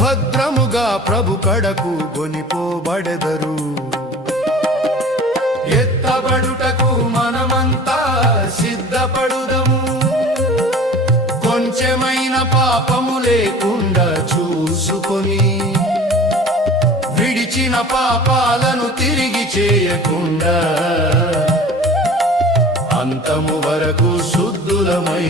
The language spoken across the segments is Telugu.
భద్రముగా ప్రభు కడకు కొనిపోబడెదరు ఎత్తబడుటకు మనమంతా సిద్ధపడుదము. కొంచెమైన పాపము లేకుండా చూసుకొని విడిచిన పాపాలను తిరిగి చేయకుండా అంతము వరకు శుద్ధులమై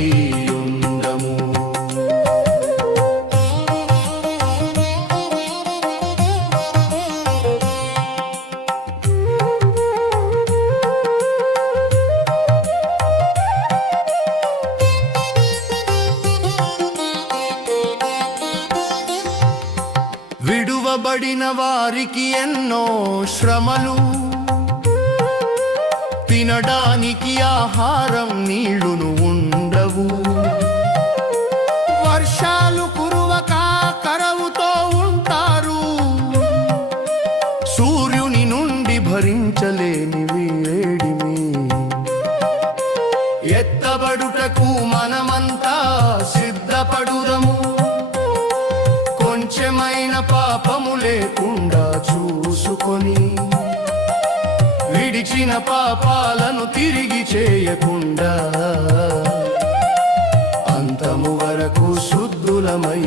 విడువబడిన వారికి ఎన్నో శ్రమలు. తినడానికి ఆహారం నీళ్ళును ఉండవు. వర్షాలు కురువక కరవుతో ఉంటారు. సూర్యుని నుండి భరించలేని వేడిమి ఎత్తబడుటకు మనమంతా కొంచెమైన పాపము లేకుండా చూసుకొని విడిచిన పాపాలను తిరిగి చేయకుండా అంతము వరకు శుద్ధులమై